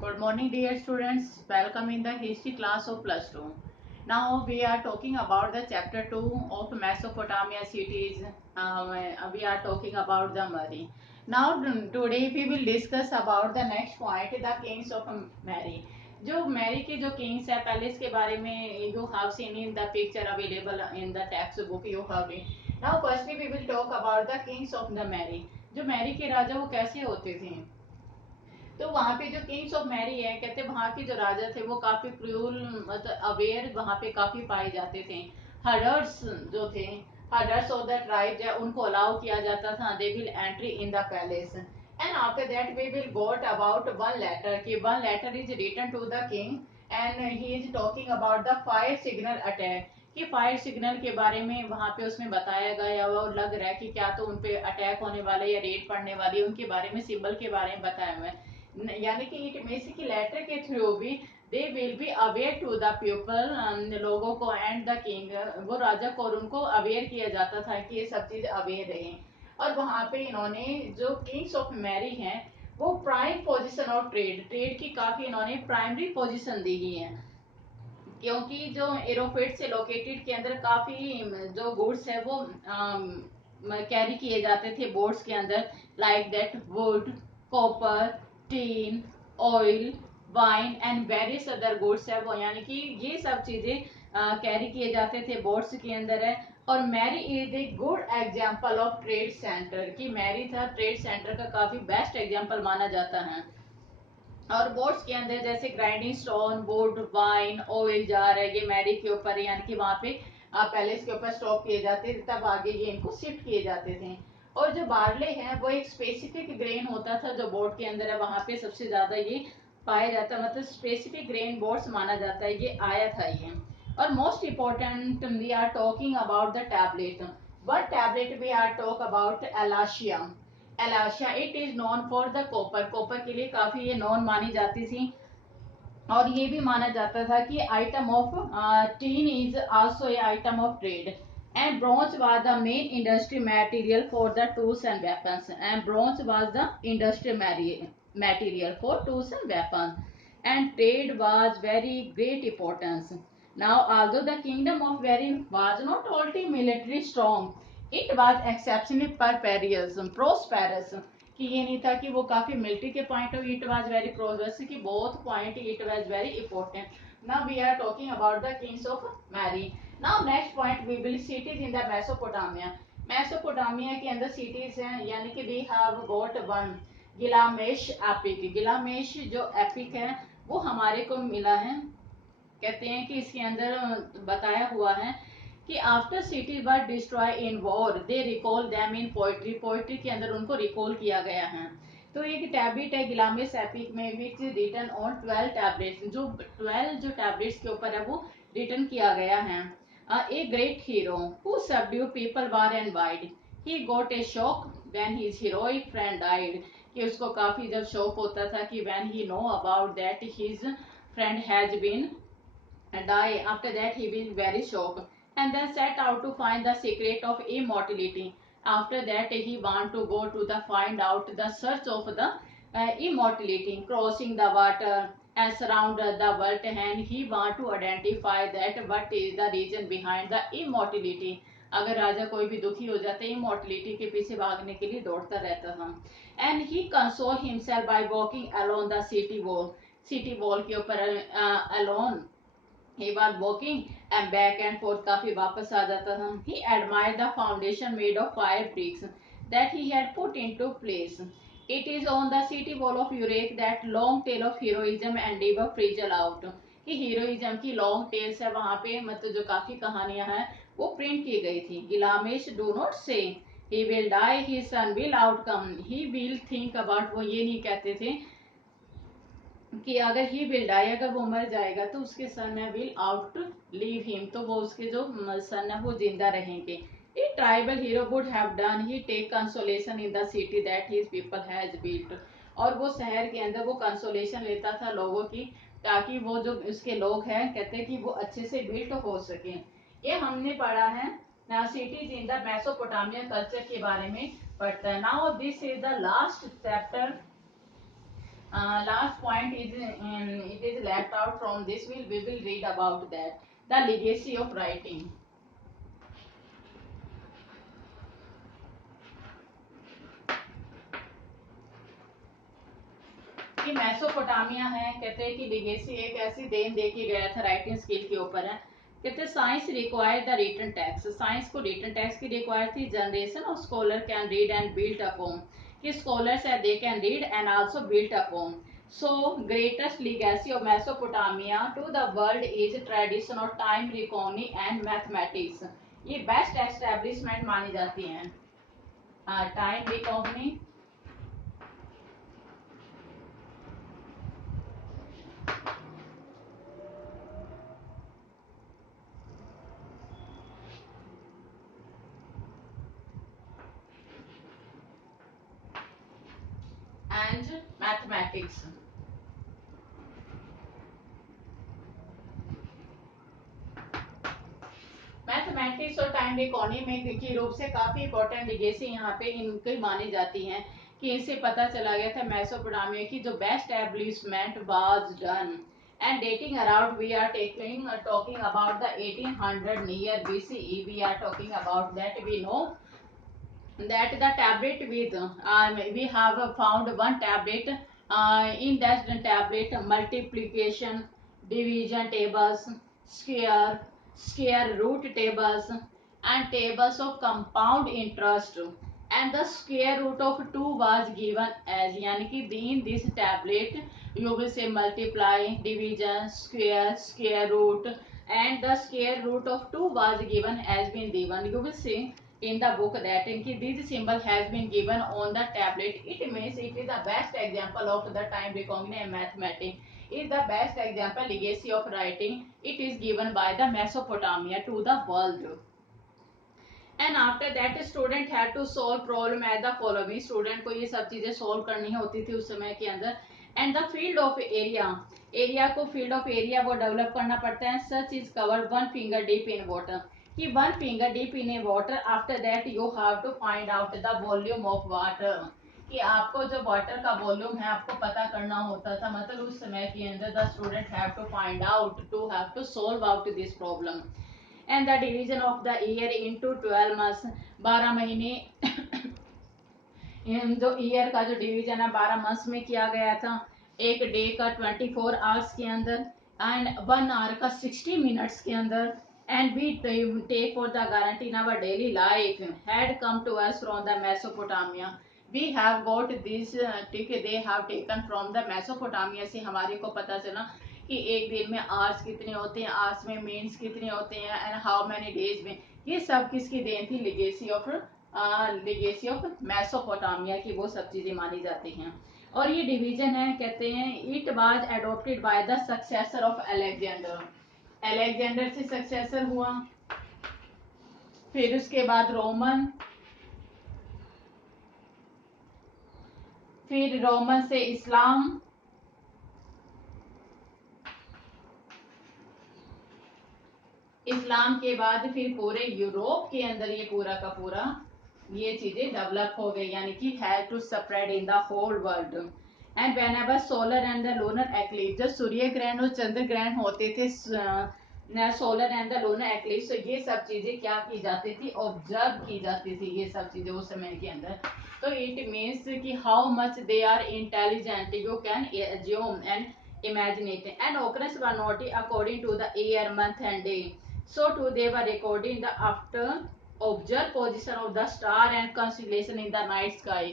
Good morning, dear students. Welcome in the history class of plus 2. Now we are talking about the chapter 2 of Mesopotamia cities. We are talking about the Mari. Now today we will discuss about the next point, the kings of Mary. जो Mary के जो Kings है पहले इसके बारे में you have seen in the picture available in the textbook you have it. Now firstly we will talk about the kings of the Mary. जो Mary के राजा वो कैसे होते थे. तो वहाँ पे जो किंग्स ऑफ मैरी है कहते वहाँ के जो राजा थे वो काफी क्रूल मतलब अवेयर वहाँ पे काफी पाए जाते थे. हर्डर्स जो थे हर्डर्स ऑफ द ट्राइब उनको अलाउ किया जाता था. They will entry in the palace and after that we will got about one letter कि one letter is written to the king and he is talking about the fire signal attack कि fire signal के बारे में वहां पे उसमें बताया गया वो लग रहा है कि क्या तो उनपे अटैक होने वाला है या रेड पड़ने वाली है. उनके बारे में सिंबल के बारे में बताया हुआ है. यानी कि इट मीन्स कि लेटर के थ्रू भी they will be aware to the people लोगों को एंड द किंग वो राजा को और उनको अवेयर किया जाता था कि ये सब चीज अवेयर रहे. और वहां पे इन्होंने जो किंग्स ऑफ मैरी हैं वो प्राइम पोजीशन ऑफ ट्रेड की काफी इन्होंने प्राइमरी पोजीशन दी गई है क्योंकि जो एरोफेट से लोकेटेड के अंदर काफी जो गुड्स है वो कैरी किए जाते थे बोट्स के अंदर like that would copper tin oil wine and various other goods है वो यानी कि ये सब चीजें कैरी किए जाते थे बोट्स के अंदर है. और Mari is a good example of trade centre की मैरी था ट्रेड सेंटर का काफी बेस्ट एग्जाम्पल माना जाता है. और बोट्स के अंदर जैसे grinding stone would wine oil jar है ये मैरी के ऊपर यानी कि वहां पे पैलेस के ऊपर स्टॉक किए जाते थे तब आगे ये इनको शिफ्ट किए जाते थे. और जो बार्ले है वो एक स्पेसिफिक ग्रेन होता था जो बोट के अंदर है वहां पे सबसे ज्यादा ये पाया जाता मतलब स्पेसिफिक ग्रेन बोट्स माना जाता है ये आया था ये. और most important we are talking about the tablet. One tablet we are talk about Alashiya. Alashiya it is known for the copper के लिए काफी ये नॉन मानी जाती थी. और ये भी माना जाता था कि item of tin is also a item of trade and bronze was the main industry material for the tools and weapons and bronze was the industry material for tools and weapons and trade was very great importance. Now although the kingdom of Very was not only military strong, it was exceptionally prosperous कि ये नहीं था कि वो काफी military के point of it was very progress की both point it was very important. Now we are talking about the kings of Mari. Now next point we will cities in the Mesopotamia. Mesopotamia के अंदर cities हैं यानी कि we have got one Gilgamesh epic. Gilgamesh जो epic है वो हमारे को मिला है. कहते हैं कि इसके अंदर बताया हुआ है कि after cities were destroy in war they recall them in poetry के अंदर उनको रिकॉल किया गया है. तो एक टैबलेट है गिलामेस एपिक में विच रिटन ऑन 12 टैबलेट्स जो 12 जो टैबलेट्स के ऊपर है वो रिटन किया गया है. A great hero who subdue people war and wide he got a shock when his heroic friend died कि उसको काफी जब शौक होता था कि when he know about that his friend has been die. After that he will very shocked and then set out to find the secret of immortality. After that he want to go to the find out the search of the immortality crossing the water and surround the world and he want to identify that what is the reason behind the immortality. अगर राजा कोई भी दुखी हो जाता है immortality के पीछे भागने के लिए दौड़ता रहता था. And he console himself by walking alone the city wall के ऊपर alone he was walking and back and forth काफी वापस आ जाता था. He admired the foundation made of fire bricks that he had put into place. It is on the city wall of Uruk that long tale of heroism and endeavor frizzle out. कि heroism की long tales है वहां पे मतलब जो काफी कहानियां हैं वो प्रिंट की गई थी. गिलामेश डू नॉट से he will die his son will outcome he will think about वो ये नहीं कहते थे कि अगर ही विल डाई अगर वो मर जाएगा तो उसके son will out leave him तो वो उसके जो सन है वो जिंदा रहेंगे. A tribal hero would have done he take consolation in the city that his people has built. और वो शहर के अंदर वो कंसोलेशन लेता था लोगों की ताकि वो जो उसके लोग हैं कहते हैं कि वो अच्छे से बिल्ट हो सके. ये हमने पढ़ा है cities in the Mesopotamia culture के बारे में पढ़ता है. Now this is the last chapter last point is it is left out from this. We will read about that. The legacy of writing. कि मेसोपोटामिया है, कहते हैं कि लिगेसी एक ऐसी देन दे के गया था राइटिंग स्किल के ऊपर है। कहते हैं science require the written text, science को रिटन टेक्स्ट की रिक्वायर थी। Generation of scholar can read and build upon, कि स्कॉलर्स है they can read and also build upon. So greatest legacy of Mesopotamia to the world is tradition of time reckoning and mathematics. ये best establishment मानी जाती है time reckoning and mathematics. Mathematics और time economy के रूप से काफी important legacy यहाँ पे इनकी मानी जाती हैं कि इनसे पता चला गया था मेसोपोटामिया की जो best establishment was done and dating around we are talking about the 1800 near BCE। We are talking about that. We know that the tablet with we have found one tablet, in that tablet multiplication, division tables, square root tables and tables of compound interest, and the square root of 2 was given as, यानी कि in this tablet you will say multiply, division, square root and the square root of 2 was given as been given. You will see in the book that this symbol has been given on the tablet. It means it is the best example of the time recognition and mathematics. Is the best example legacy of writing. It is given by the Mesopotamia to the world. And after that student had to solve problem as the following. Student को ये सब चीजें solve करनी होती थी उस समय के अंदर. And the field of area को field of area वो develop करना पड़ता है. Such is covered 1 finger deep in water. कि 1 finger deep in a water. After that you have to find out the volume of water. कि आपको जो water का वॉल्यूम है आपको पता करना होता था, मतलब उस समय के अंदर the student have to find out to have to solve out this problem. And the division of the year into 12 months, 12 महीने जो ईयर का जो डिवीजन है 12 मंथ्स में किया गया था। एक डे का 24 आवर्स के अंदर एंड 1 आवर का 60 मिनट्स के अंदर। and we take for the guarantee in our daily life had come to us from the Mesopotamia. We have got this they have taken from the Mesopotamia से हमारे को पता चला कि एक दिन में आवर्स कितने होते हैं, आवर्स में मिनट्स कितने होते हैं एंड हाउ मेनी डेज में। ये सब किसकी देन थी? लेगेसी ऑफ मेसोपोटामिया की वो सब चीजें मानी जाती हैं। और ये डिवीजन है, कहते हैं it was adopted by the successor of Alexander. Alexander से सक्सेसर हुआ, फिर उसके बाद रोमन, फिर रोमन से इस्लाम, इस्लाम के बाद फिर पूरे यूरोप के अंदर ये पूरा का पूरा ये चीजें डेवलप हो गई, यानी कि had to spread in the whole world. And whenever solar and the lunar eclipse, जब सूर्य ग्रहण और चंद्र ग्रहण होते थे, solar and the lunar eclipse, तो ये सब चीजें क्या की जाती थी? ऑब्जर्व की जाती थी ये सब चीजें उस समय के अंदर। तो इट मीन्स कि how much they are intelligent you can assume and imagine it. And occurrence were noted according to the year, month and day. So too they were recording the after observed position of the star and constellation in the night sky.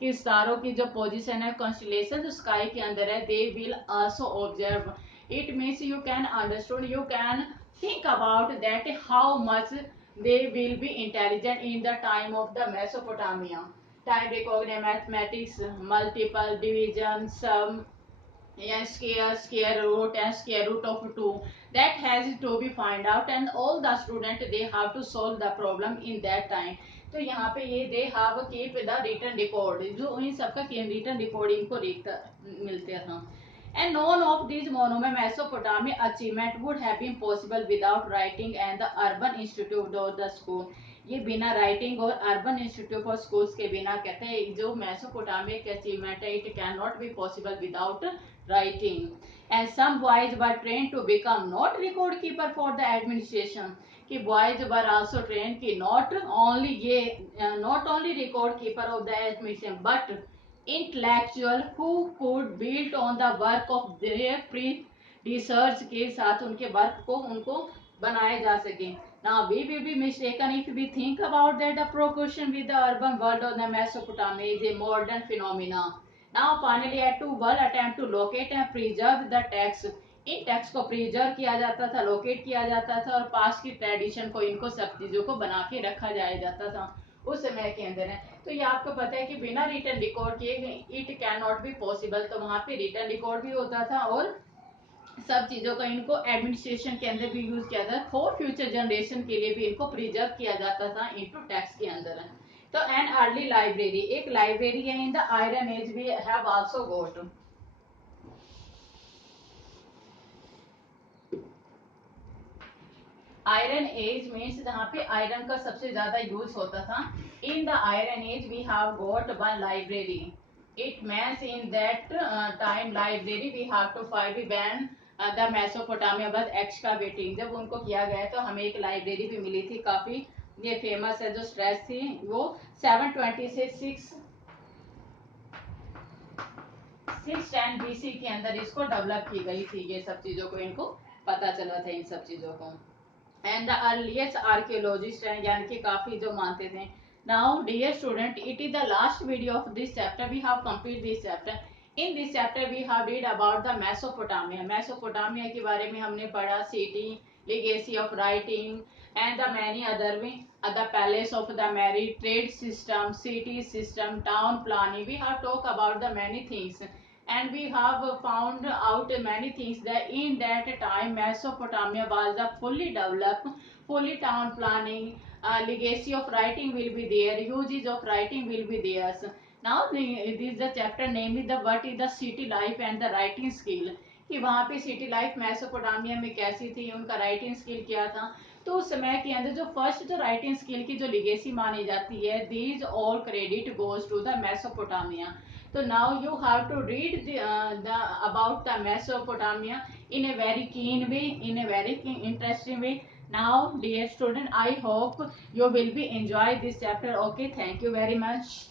कि स्टारों की जो position है constellation जो sky के अंदर है, they will also observe. It means you can understand, you can think about that how much they will be intelligent in the time of the Mesopotamia. Time recognition, mathematics, multiple division, sum, square root and square root of 2, that has to be find out and all the student they have to solve the problem in that time. तो यहाँ पे ये they have keep the written record, जो इन सबका written record इनको मिलते था। And none of these monument Mesopotamia achievement would have been possible without writing and the urban institute or the school। ये बिना राइटिंग और अर्बन इंस्टीट्यूट ऑफ स्कूल्स के बिना, कहते हैं जो मेसोपोटामिया की अचीवमेंट है, it can not be possible without writing. And some boys were train to become not record keeper for the administration, कि बॉयज वर आल्सो ट्रेन की not only record keeper of the administration but intellectual who could build on the work of their pre research के साथ उनके work को उनको बनाए जा सके. Now we will be mistaken if we think about that the proportion with the urban world of the Mesopotamia is a modern phenomena. Now finally at two world attempt to locate and preserve the text. In text को preserve किया जाता था, locate किया जाता था और past की tradition को, इनको सब चीजों को बना के रखा जाया जाता था उस समय के अंदर है. तो ये आपको पता है कि बिना रिटर्न रिकॉर्ड किए it can not be possible. तो वहां पे रिटर्न रिकॉर्ड भी होता था और सब चीजों का इनको एडमिनिस्ट्रेशन के अंदर भी यूज किया जाता फॉर फ्यूचर जनरेशन के लिए भी इनको प्रिजर्व किया जाता था इनटू टेक्स्ट के अंदर. तो एन अर्ली लाइब्रेरी, एक लाइब्रेरी है in the Iron Age we have also got. Iron Age means जहाँ पे आयरन का सबसे ज्यादा यूज होता था. In the Iron Age we have got one library. It means in that time library we have to find when the Mesopotamia was excavating. जब उनको किया गया तो हमें एक लाइब्रेरी भी मिली थी, काफी ये फेमस है, जो स्ट्रेस थी वो 720 से 610 BC के अंदर इसको डेवलप की गई थी. ये सब चीजों को इनको पता चला था इन सब चीजों को. एंड द अर्लीस्ट आर्कियोलॉजिस्ट हैं, यानी कि काफी जो मानते थे. Now dear student, it is the last video of this chapter. We have complete this chapter. In this chapter we have read about the Mesopotamia. Mesopotamia के बारे में हमने पढ़ा, city, legacy of writing and the many other the palace of the married, trade system, city system, town planning. We have talked about the many things and we have found out many things that in that time Mesopotamia was the fully developed, fully town planning, legacy of writing will be there, uses of writing will be there. Now this is the chapter namely the what is the city life and the writing skill, कि वहाँ पे city life Mesopotamia में कैसी थी, उनका writing skill क्या था. तो उस समय के अंदर जो फर्स्ट जो राइटिंग स्किल की जो लिगेसी मानी जाती है, these all credit goes to the Mesopotamia. तो now you have to read the about the Mesopotamia in a very keen way, in a very interesting way. Now dear student, I hope you will be enjoy this chapter. Okay, thank you very much.